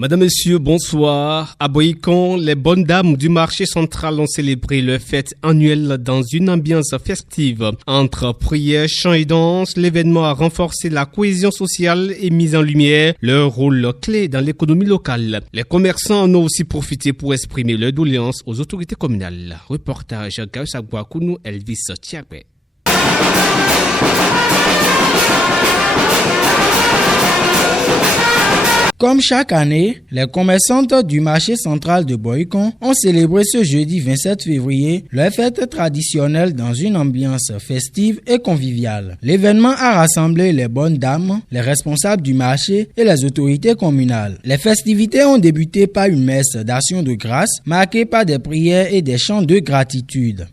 Madame, Monsieur, bonsoir. À Boïcon, les bonnes dames du marché central ont célébré leur fête annuelle dans une ambiance festive. Entre prières, chants et danses, l'événement a renforcé la cohésion sociale et mis en lumière leur rôle clé dans l'économie locale. Les commerçants en ont aussi profité pour exprimer leur doléance aux autorités communales. Reportage Gaussa Gouakounou, Elvis Tiapé. Comme chaque année, les commerçantes du marché central de Boïcon ont célébré ce jeudi 27 février leur fête traditionnelle dans une ambiance festive et conviviale. L'événement a rassemblé les bonnes dames, les responsables du marché et les autorités communales. Les festivités ont débuté par une messe d'action de grâce marquée par des prières et des chants de gratitude.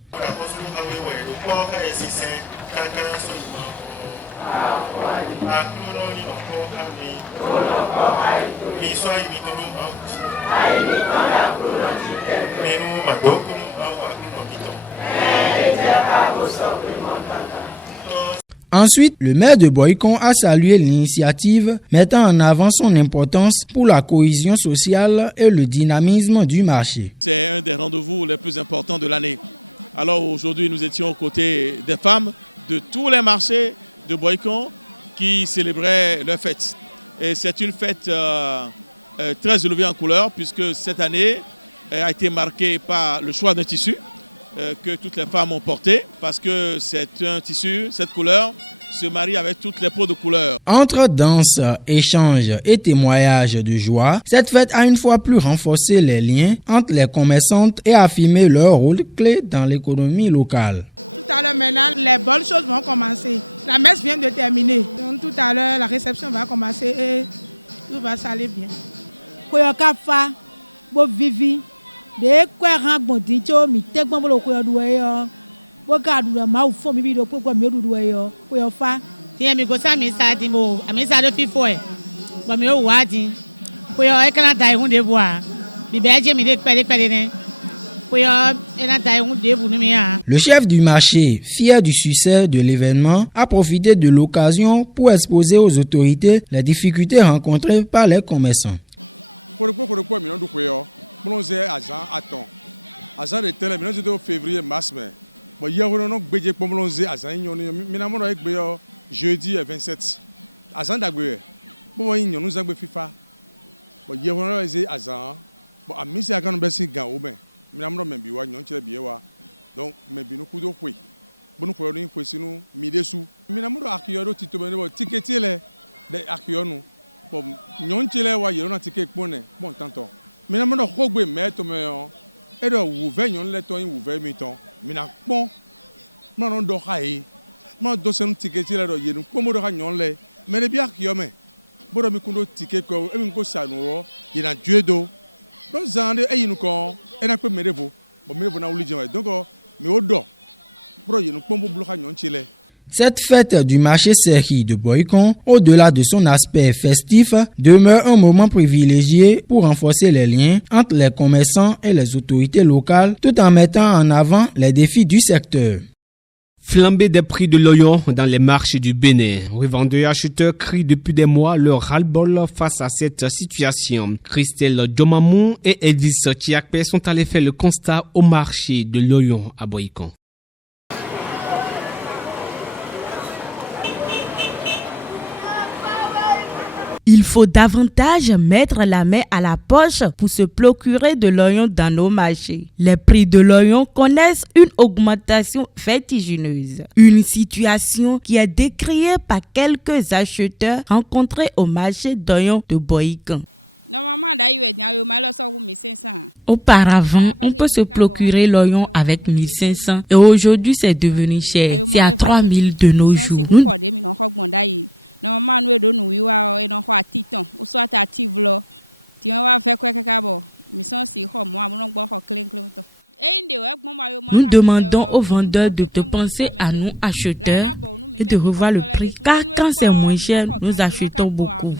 Ensuite, le maire de Boïcon a salué l'initiative, mettant en avant son importance pour la cohésion sociale et le dynamisme du marché. C'est un des rendez-vous les plus importants de l'année. Alors aujourd'hui, nous étions aux côtés des femmes de tous les marchés de Boïcon qui célébraient leur fête. Et c'est une fête très élevée en couleur, puisque cette année a été marquée par le choix d'un tissu que toutes les femmes ont porté, parce que c'est un tissu, cette couleur se marie avec toutes les peaux de couleur. Entre danse, échanges et témoignages de joie, cette fête a une fois plus renforcé les liens entre les commerçantes et affirmé leur rôle clé dans l'économie locale. Tout à l'heure maintenant, les bonnes choses vont commencer. La messe vient de terminer. Donc tout à l'heure, la réception va commencer et tout va s'aller bien. Le chef du marché, fier du succès de l'événement, a profité de l'occasion pour exposer aux autorités les difficultés rencontrées par les commerçants. Jeudi 27. Donc, cette fête du marché Serhi de Boïcon, au-delà de son aspect festif, demeure un moment privilégié pour renforcer les liens entre les commerçants et les autorités locales, tout en mettant en avant les défis du secteur. Flambée des prix de l'oignon dans les marchés du Bénin. Revendeurs et acheteurs crient depuis des mois leur ras-le-bol face à cette situation. Christelle Diomamou et Elvis Tiakpe sont allés faire le constat au marché de l'oignon à Boïcon. Il faut davantage mettre la main à la poche pour se procurer de l'oignon dans nos marchés. Les prix de l'oignon connaissent une augmentation vertigineuse. Une situation qui est décriée par quelques acheteurs rencontrés au marché d'oignon de Boïcon. Auparavant, on peut se procurer l'oignon avec 1500 et aujourd'hui c'est devenu cher. C'est à 3000 de nos jours. Normalement, nous donnons et non quoi titan ou soit active là. Tu vas faire quoi que mais sans si moi mon bon clé. Nous demandons aux vendeurs de te penser à nous acheteurs et de revoir le prix, car quand c'est moins cher, nous achetons beaucoup.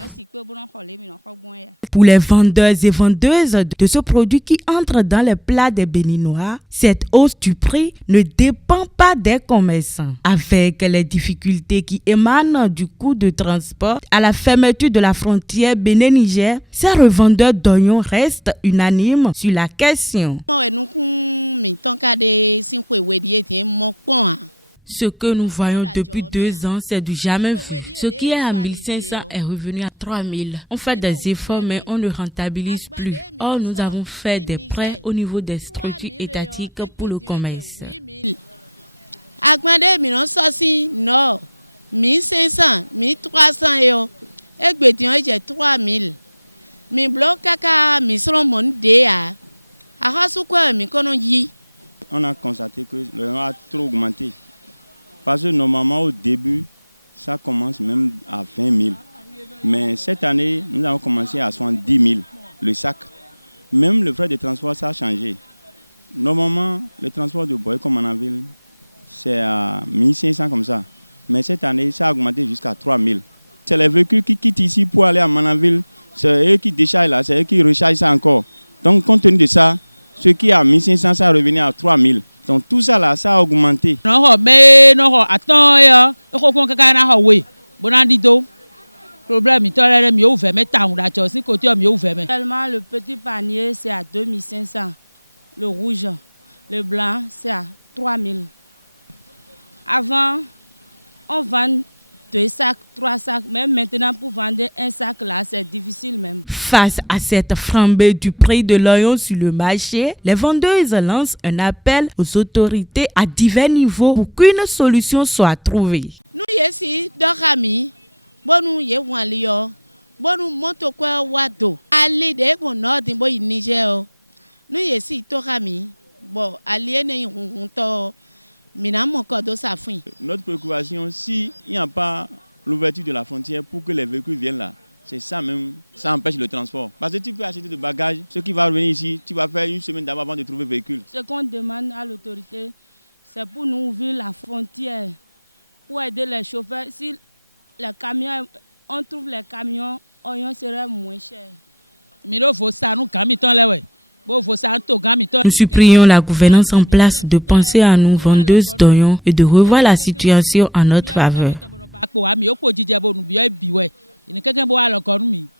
Pour les vendeurs et vendeuses de ce produit qui entre dans les plats des Béninois, cette hausse du prix ne dépend pas des commerçants. Avec les difficultés qui émanent du coût de transport à la fermeture de la frontière Bénin-Niger, ces revendeurs d'oignons restent unanimes sur la question. Ce que nous voyons depuis 2 ans, c'est du jamais vu. Ce qui est à 1500 est revenu à 3000. On fait des efforts, mais on ne rentabilise plus. Or, nous avons fait des prêts au niveau des structures étatiques pour le commerce. 1500, 1300 euro. Et bédion j'ai 3000. Mi bloc kaka mi selon mon déa. On a constaté que l'oignon a trop augmenté. Parce que normalement au début, ça commence même à 20 000. Mais cette année, nous avons commencé à 70 000 le sac. Même le frais de transport, ça a changé. Normalement, le transport de Boycom en ville, c'est à 1500 comme ça. Mais cette année, ça a augmenté jusqu'à 3000. C'est les véhicules qui quittent ici pour aller à Manaville. C'est eux qui déchargent là, c'est eux qui rechargent ça encore. Donc, compte tenu de ça, ce qui est à 1500, ça revenait à 3000. Donc, tout ça là, ça a augmenté. Tellement le petit panier, c'est à 2500. Le rouge, le blanc, c'est à 3000. Avant, on vend 2 sacs, 3 sacs. Même maintenant, pour vendre un sac là, c'est difficile même. Face à cette flambée du prix de l'oignon sur le marché, les vendeuses lancent un appel aux autorités à divers niveaux pour qu'une solution soit trouvée. Nous ici, Dorami, bon nous y est bon nous monte quoi wado. Ali de bon nord bo Niger. Nous ici Dorami, bon ali ne honto. Notre préoccupation, s'il n'y a pas l'ouverture de la frontière pour que les véhicules viennent là, c'est ça même, ça empêche le transport. Parce que tu peux acheter des bagages, ce qui va revenir ici, tu vas faire 1 semaine d'abord avant de trouver le véhicule. Ce qu'on demande à l'autorité, c'est pour nous ouvrir la frontière, pour aider les chauffeurs. Si les camions, on trouve les camions, oignon serait moins cher. Mais il faut ça, nous camions là, ouais. Nous supplions la gouvernance en place de penser à nous vendeuses d'oignons et de revoir la situation en notre faveur.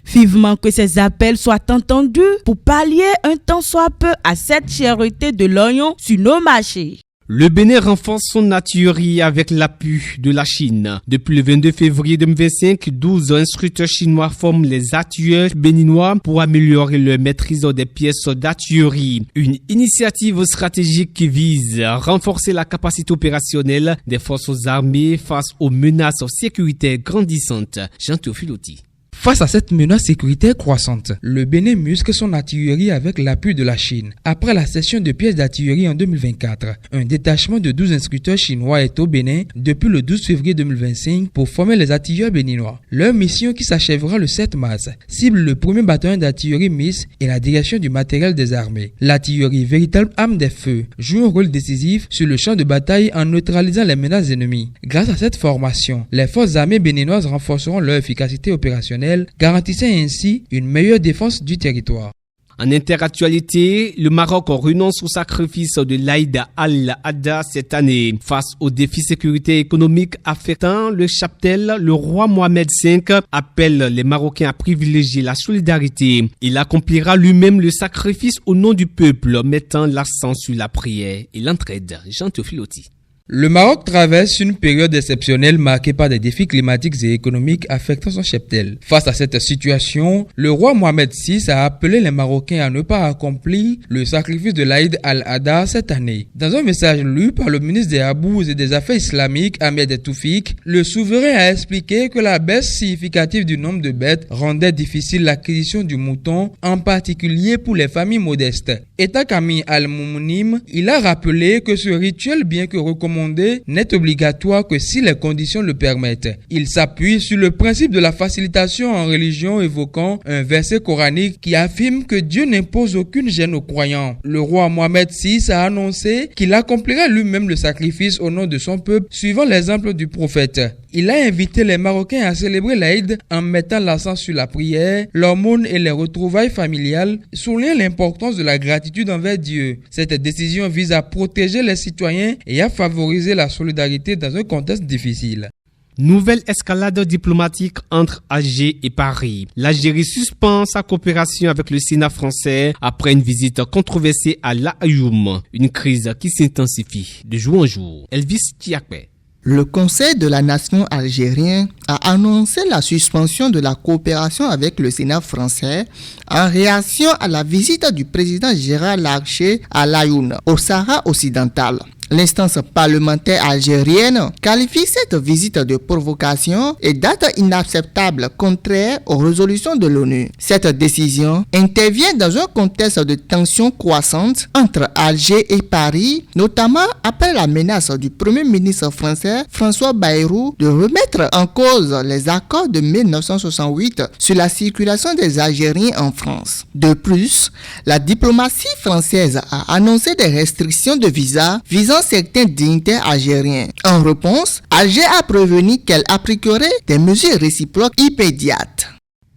Vivement que ces appels soient entendus pour pallier un tant soit peu à cette cherté de l'oignon sur nos marchés. Le Bénin renforce son atuerie avec l'appui de la Chine. Depuis le 22 février 2025, 12 instructeurs chinois forment les atueurs béninois pour améliorer leur maîtrise des pièces d'atuerie. Une initiative stratégique qui vise à renforcer la capacité opérationnelle des forces armées face aux menaces sécuritaires grandissantes. Jean-Théophile Oti. Face à cette menace sécuritaire croissante, le Bénin muscle son artillerie avec l'appui de la Chine. Après la cession de pièces d'artillerie en 2024, un détachement de 12 instructeurs chinois est au Bénin depuis le 12 février 2025 pour former les artilleurs béninois. Leur mission, qui s'achèvera le 7 mars, cible le premier bataillon d'artillerie MIS et la direction du matériel des armées. L'artillerie, véritable arme des feux, joue un rôle décisif sur le champ de bataille en neutralisant les menaces ennemies. Grâce à cette formation, les forces armées béninoises renforceront leur efficacité opérationnelle, garantissant ainsi une meilleure défense du territoire. En interactualité, le Maroc renonce au sacrifice de l'Aïd al-Adha cette année. Face aux défis sécurité économique affectant le cheptel, le roi Mohamed V appelle les Marocains à privilégier la solidarité. Il accomplira lui-même le sacrifice au nom du peuple, mettant l'accent sur la prière et l'entraide. Jean-Théophile Oti. Le Maroc traverse une période exceptionnelle marquée par des défis climatiques et économiques affectant son cheptel. Face à cette situation, le roi Mohamed VI a appelé les Marocains à ne pas accomplir le sacrifice de l'Aïd al-Adha cette année. Dans un message lu par le ministre des Habous et des Affaires islamiques, Ahmed Toufik, le souverain a expliqué que la baisse significative du nombre de bêtes rendait difficile l'acquisition du mouton, en particulier pour les familles modestes. État Kami al-Moumounim, il a rappelé que ce rituel, bien que recommandé amendé n'est obligatoire que si les conditions le permettent. Il s'appuie sur le principe de la facilitation en religion, évoquant un verset coranique qui affirme que Dieu n'impose aucune gêne aux croyants. Le roi Mohamed VI a annoncé qu'il accomplirait lui-même le sacrifice au nom de son peuple, suivant l'exemple du prophète. Il a invité les Marocains à célébrer l'Aïd en mettant l'accent sur la prière, l'aumône et les retrouvailles familiales, soulignant l'importance de la gratitude envers Dieu. Cette décision vise à protéger les citoyens et à favoriser la solidarité dans un contexte difficile. Nouvelle escalade diplomatique entre Alger et Paris. L'Algérie suspend sa coopération avec le Sénat français après une visite controversée à l'Ayoum. Une crise qui s'intensifie de jour en jour. Elvis Tiakwe. Le Conseil de la nation algérien a annoncé la suspension de la coopération avec le Sénat français en réaction à la visite du président Gérard Larcher à l'Ayoun, au Sahara occidental. L'instance parlementaire algérienne qualifie cette visite de provocation et d'acte inacceptable contraire aux résolutions de l'ONU. Cette décision intervient dans un contexte de tensions croissantes entre Alger et Paris, notamment après la menace du Premier ministre français François Bayrou de remettre en cause les accords de 1968 sur la circulation des Algériens en France. De plus, la diplomatie française a annoncé des restrictions de visa visant certains dignitaires algériens. En réponse, Alger a prévenu qu'elle appliquerait des mesures réciproques immédiates.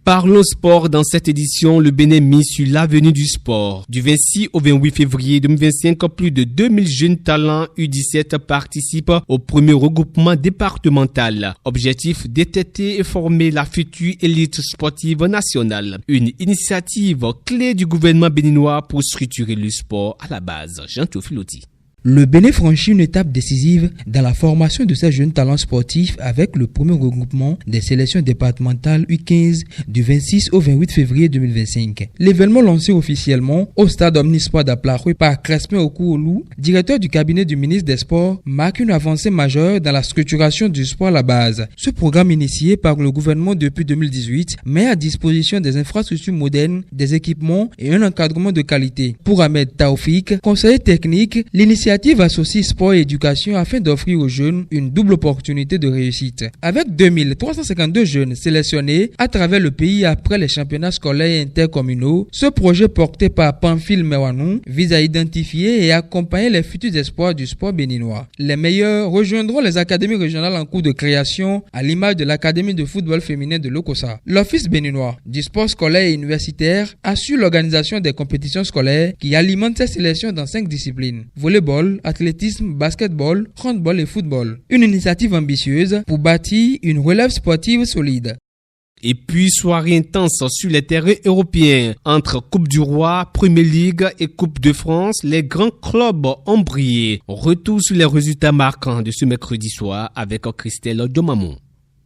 Parlons sport dans cette édition, le Bénin mise sur l'avenue du sport. Du 26 au 28 février 2025, plus de 2000 jeunes talents U17 participent au premier regroupement départemental. Objectif, détecter et former la future élite sportive nationale. Une initiative clé du gouvernement béninois pour structurer le sport à la base. Jean-Théophile Loti. Le Bénin franchit une étape décisive dans la formation de ces jeunes talents sportifs avec le premier regroupement des sélections départementales U15 du 26 au 28 février 2025. L'événement lancé officiellement au stade Omnisport d'Aplaroui par Crespin Okuolu, directeur du cabinet du ministre des Sports, marque une avancée majeure dans la structuration du sport à la base. Ce programme initié par le gouvernement depuis 2018 met à disposition des infrastructures modernes, des équipements et un encadrement de qualité. Pour Ahmed Taoufik, conseiller technique, l'initiative associe sport et éducation afin d'offrir aux jeunes une double opportunité de réussite. Avec 2352 jeunes sélectionnés à travers le pays après les championnats scolaires intercommunaux, ce projet porté par Pamphile Mewanou vise à identifier et accompagner les futurs espoirs du sport béninois. Les meilleurs rejoindront les académies régionales en cours de création à l'image de l'académie de football féminin de Lokossa. L'Office béninois du sport scolaire et universitaire assure l'organisation des compétitions scolaires qui alimentent ces sélections dans 5 disciplines: volleyball, athlétisme, basketball, handball et football. Une initiative ambitieuse pour bâtir une relève sportive solide. Et puis, soirée intense sur les terrains européens. Entre Coupe du Roi, Premier League et Coupe de France, les grands clubs ont brillé. Retour sur les résultats marquants de ce mercredi soir avec Christelle Domamon.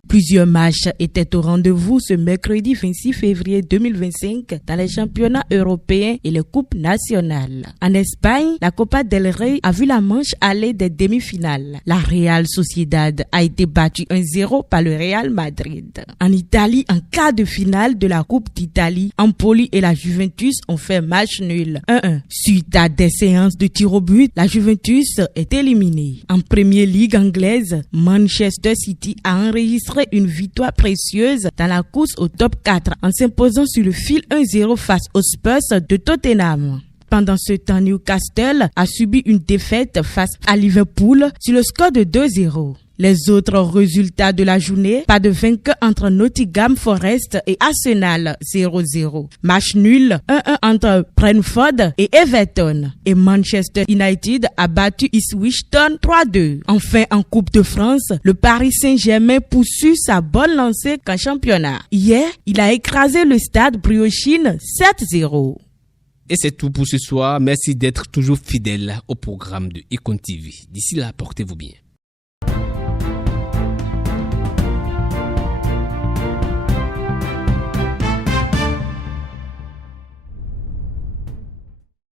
Plusieurs matchs étaient au rendez-vous ce mercredi 26 février 2025 dans les championnats européens et les coupes nationales. En Espagne, la Copa del Rey a vu la manche aller des demi-finales. La Real Sociedad a été battue 1-0 par le Real Madrid. En Italie, en quart de finale de la Coupe d'Italie, Empoli et la Juventus ont fait match nul 1-1. Suite à des séances de tir au but, la Juventus est éliminée. En Premier League anglaise, Manchester City a enregistré une victoire précieuse dans la course au top 4 en s'imposant sur le fil 1-0 face aux Spurs de Tottenham. Pendant ce temps, Newcastle a subi une défaite face à Liverpool sur le score de 2-0. Les autres résultats de la journée, pas de vainqueur entre Nottingham Forest et Arsenal 0-0. Match nul 1-1 entre Brentford et Everton. Et Manchester United a battu Ipswich Town 3-2. Enfin, en Coupe de France, le Paris Saint-Germain poursuit sa bonne lancée qu'en championnat. Hier, il a écrasé le Stade Briochine 7-0. Et c'est tout pour ce soir. Merci d'être toujours fidèle au programme de Econ TV. D'ici là, portez-vous bien.